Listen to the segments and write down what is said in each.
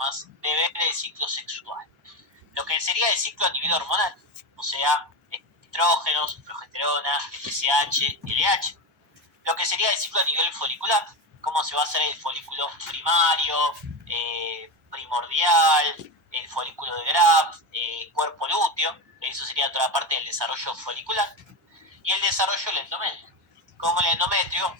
formas de ver el ciclo sexual. Lo que sería el ciclo a nivel hormonal, o sea, estrógenos, progesterona, FSH, LH. Lo que sería el ciclo a nivel folicular, cómo se va a hacer el folículo primario, primordial, el folículo de Graf, cuerpo lúteo, eso sería toda la parte del desarrollo folicular, y el desarrollo del endometrio. Como el endometrio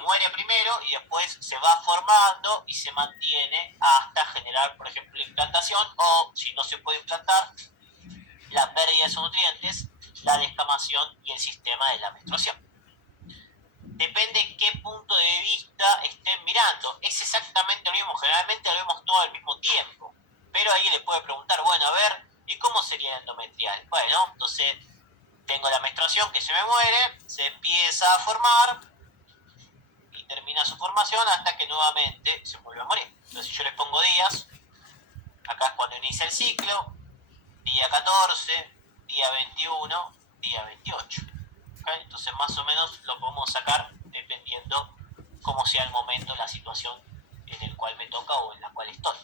muere primero y después se va formando y se mantiene hasta generar, por ejemplo, la implantación, o si no se puede implantar, la pérdida de esos nutrientes, la descamación y el sistema de la menstruación. Depende qué punto de vista estén mirando. Es exactamente lo mismo, generalmente lo vemos todo al mismo tiempo. Pero ahí le puede preguntar, bueno, a ver, ¿y cómo sería el endometrial? Bueno, entonces tengo la menstruación que se me muere, se empieza a formar y termina su formación hasta que nuevamente se vuelve a morir. Entonces si yo les pongo días, acá es cuando inicia el ciclo, día 14, día 21, día 28. ¿Okay? Entonces más o menos lo podemos sacar dependiendo cómo sea el momento, la situación en el cual me toca o en la cual estoy.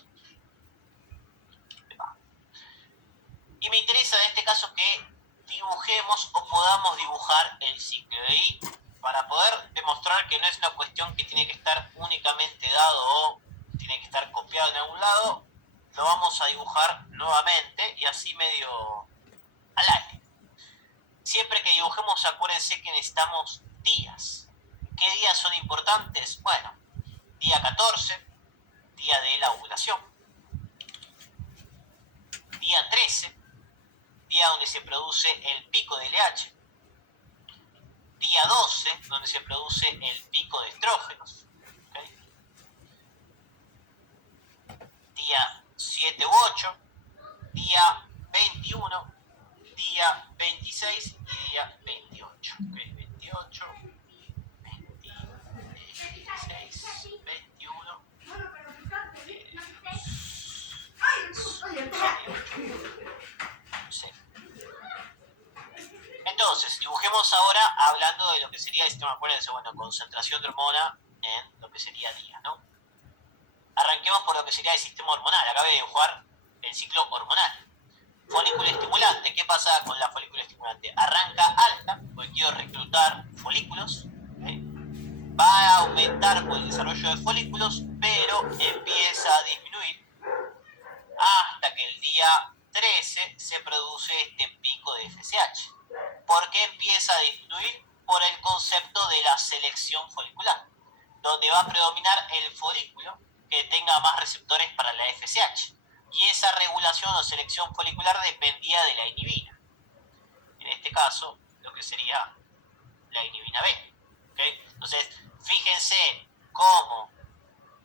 Y me interesa en este caso que dibujemos o podamos dibujar el ciclo. Y para poder demostrar que no es una cuestión que tiene que estar únicamente dado o tiene que estar copiado en algún lado, lo vamos a dibujar nuevamente y así medio al aire. Siempre que dibujemos, acuérdense que necesitamos días. ¿Qué días son importantes? Bueno, día 14, día de la ovulación. Día 13, día donde se produce el pico de LH. Día 12, donde se produce el pico de estrógenos. ¿Okay? Día 7 u 8, día 21, día 26 y día 28. ¿Okay? 28, 26, 21, 28. Entonces, dibujemos ahora hablando de lo que sería el sistema, acuérdense, concentración de hormona en lo que sería día, ¿no? Arranquemos por lo que sería el sistema hormonal. Acabo de dibujar el ciclo hormonal. Folículo estimulante. ¿Qué pasa con la folículo estimulante? Arranca alta, porque quiero reclutar folículos. ¿Okay? Va a aumentar con el desarrollo de folículos, pero empieza a disminuir hasta que el día 13 se produce este pico de FSH. ¿Por qué empieza a disminuir? Por el concepto de la selección folicular, donde va a predominar el folículo que tenga más receptores para la FSH. Y esa regulación o selección folicular dependía de la inhibina. En este caso, lo que sería la inhibina B. ¿Okay? Entonces, fíjense cómo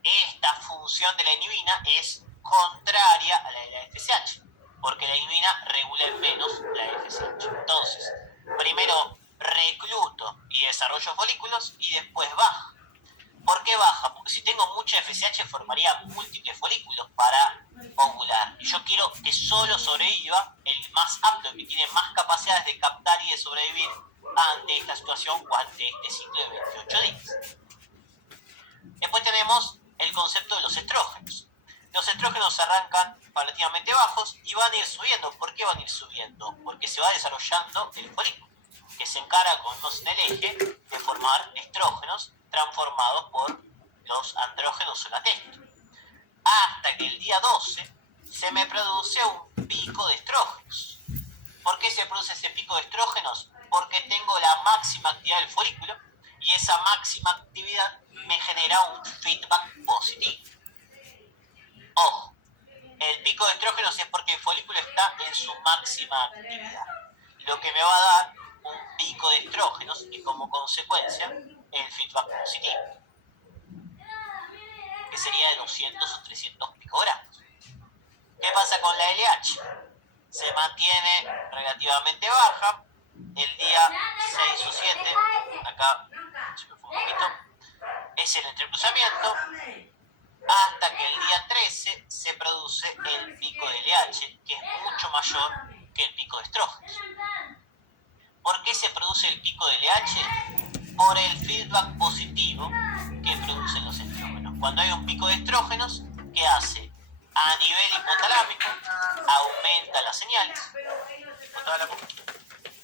esta función de la inhibina es contraria a la de la FSH, porque la inhibina regula menos la FSH. Entonces, primero recluto y desarrollo folículos y después baja. ¿Por qué baja? Porque si tengo mucha FSH formaría múltiples folículos para ovular. Y yo quiero que solo sobreviva el más apto, que tiene más capacidades de captar y de sobrevivir ante esta situación o ante este ciclo de 28 días. Después tenemos el concepto de los estrógenos. Los estrógenos arrancan paulatinamente bajos y van a ir subiendo. ¿Por qué van a ir subiendo? Porque se va desarrollando el folículo, que se encarga, como vimos en el eje, de formar estrógenos transformados por los andrógenos o la testo. Hasta que el día 12 se me produce un pico de estrógenos. ¿Por qué se produce ese pico de estrógenos? Porque tengo la máxima actividad del folículo y esa máxima actividad me genera un feedback positivo. Ojo, el pico de estrógenos es porque el folículo está en su máxima actividad, lo que me va a dar un pico de estrógenos y como consecuencia el feedback positivo, que sería de 200 o 300 picogramos. ¿Qué pasa con la LH? Se mantiene relativamente baja. El día 6 o 7, acá se me fue un poquito, es el entrecruzamiento, hasta que el día 13 se produce el pico de LH, que es mucho mayor que el pico de estrógenos. ¿Por qué se produce el pico de LH? Por el feedback positivo que producen los estrógenos. Cuando hay un pico de estrógenos, ¿qué hace? A nivel hipotalámico, aumenta las señales. Hipotálamo,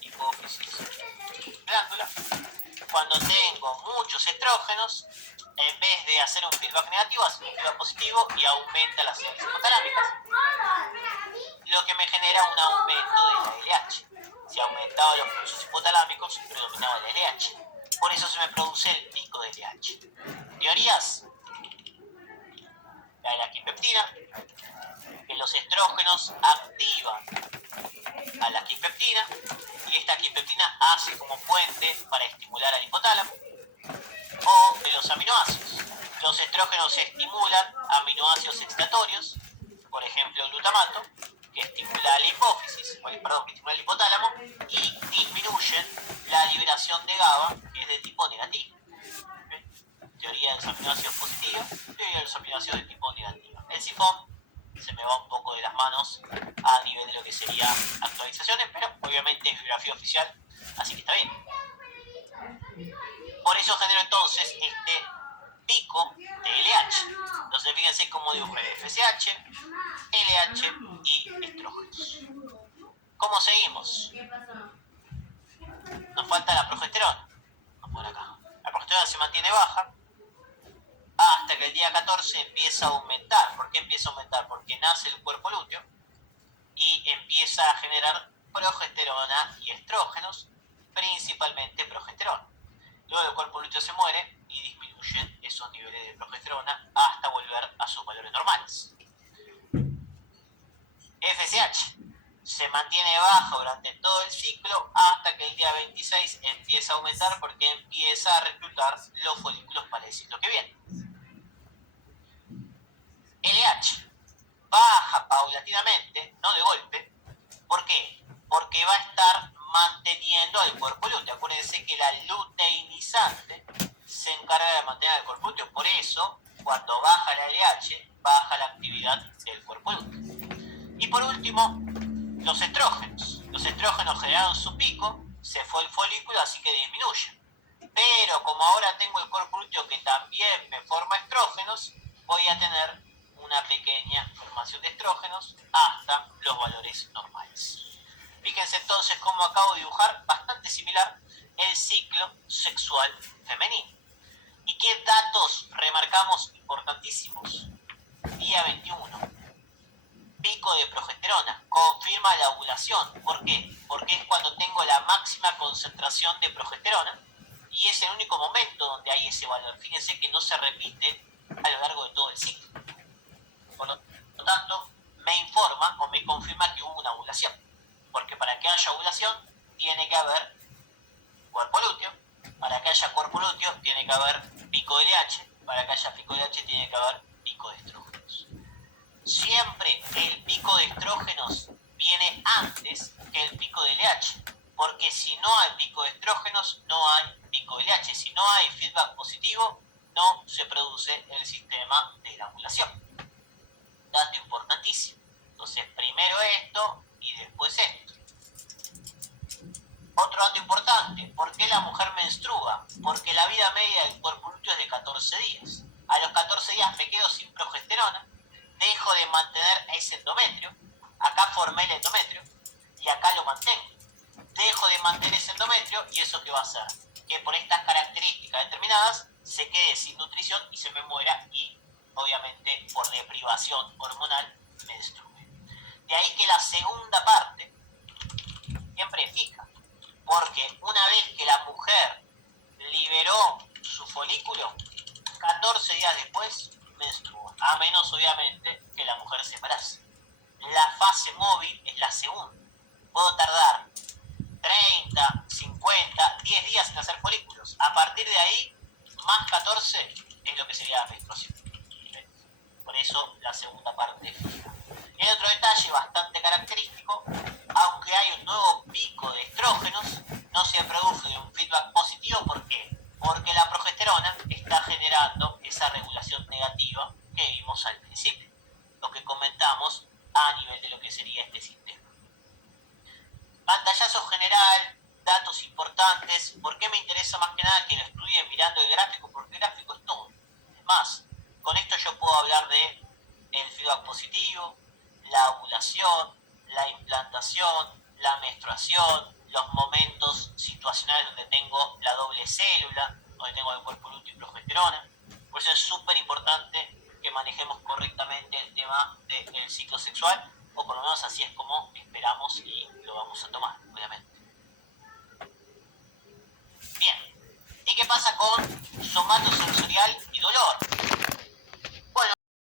hipófisis, glándula. Cuando tengo muchos estrógenos, en vez de hacer un feedback negativo, hace un feedback positivo y aumenta las señales hipotalámicas, lo que me genera un aumento de la LH. Si aumentaba los pulsos hipotalámicos, predominaba el LH. Por eso se me produce el pico de LH. ¿Teorías? La de la quipeptina, que los estrógenos activan a la quipeptina y esta quipeptina hace como puente para estimular al hipotálamo, o de los aminoácidos. Los estrógenos estimulan aminoácidos excitatorios, por ejemplo el glutamato, que estimula la hipófisis, que estimula el hipotálamo, y disminuyen la liberación de GABA, que es de tipo negativo. Teoría de los aminoácidos positivos, teoría de los aminoácidos de tipo negativo. El sifón se me va un poco de las manos a nivel de lo que sería actualizaciones, pero obviamente es bibliografía oficial, así que está bien. Por eso genero entonces este pico de LH. Entonces fíjense cómo dibujé FSH, LH y estrógenos. ¿Cómo seguimos? Nos falta la progesterona. Vamos por acá. La progesterona se mantiene baja hasta que el día 14 empieza a aumentar. ¿Por qué empieza a aumentar? Porque nace el cuerpo lúteo y empieza a generar progesterona y estrógenos, principalmente progesterona. Luego el cuerpo lúteo se muere y disminuyen esos niveles de progesterona hasta volver a sus valores normales. FSH se mantiene baja durante todo el ciclo hasta que el día 26 empieza a aumentar porque empieza a reclutar los folículos para el ciclo que viene. LH baja paulatinamente, no de golpe. ¿Por qué? Porque va a estar manteniendo al cuerpo lúteo. Acuérdense que la luteinizante se encarga de mantener al cuerpo lúteo. Por eso, cuando baja la LH, baja la actividad del cuerpo lúteo. Y por último, los estrógenos. Los estrógenos generaron su pico, se fue el folículo, así que disminuye. Pero como ahora tengo el cuerpo lúteo que también me forma estrógenos, voy a tener una pequeña formación de estrógenos hasta los valores normales. Fíjense entonces cómo acabo de dibujar, bastante similar, el ciclo sexual femenino. ¿Y qué datos remarcamos importantísimos? Día 21. Pico de progesterona, confirma la ovulación. ¿Por qué? Porque es cuando tengo la máxima concentración de progesterona y es el único momento donde hay ese valor. Fíjense que no se repite a lo largo de todo el ciclo. Por lo tanto, me informa o me confirma que hubo una ovulación. Porque para que haya ovulación tiene que haber cuerpo lúteo. Para que haya cuerpo lúteo tiene que haber pico de LH. Para que haya pico de LH tiene que haber pico de estrógenos. Siempre el pico de estrógenos viene antes que el pico de LH. Porque si no hay pico de estrógenos, no hay pico de LH. Si no hay feedback positivo, no se produce el sistema de la ovulación. Dato importantísimo. Entonces, primero esto y después esto. Otro dato importante, ¿por qué la mujer menstrua? Porque la vida media del cuerpo lúteo es de 14 días. A los 14 días me quedo sin progesterona, dejo de mantener ese endometrio, acá formé el endometrio y acá lo mantengo. Dejo de mantener ese endometrio y eso ¿qué va a hacer? Que por estas características determinadas se quede sin nutrición y se me muera y obviamente por deprivación hormonal menstrue. De ahí que la segunda parte siempre es fija, porque una vez que la mujer liberó su folículo, 14 días después menstrua, a menos obviamente que la mujer se embarace. La fase móvil es la segunda. Puedo tardar 30, 50, 10 días en hacer folículos. A partir de ahí, más 14 es lo que sería la menstruación. Por eso la segunda parte es fija. Y hay otro detalle bastante característico, aunque hay un nuevo pico de estrógenos, no se produce un feedback positivo. ¿Por qué? Porque la progesterona está generando esa regulación negativa que vimos al principio, lo que comentamos a nivel de lo que sería este sistema. Pantallazo general, datos importantes. ¿Por qué me interesa más que nada que lo estudien mirando el gráfico? Porque el gráfico es todo. Es más, con esto yo puedo hablar de reproductivo, la ovulación, la implantación, la menstruación, los momentos situacionales donde tengo la doble célula, donde tengo el cuerpo lúteo y progesterona. Por eso es súper importante que manejemos correctamente el tema del ciclo sexual, o por lo menos así es como esperamos y lo vamos a tomar, obviamente.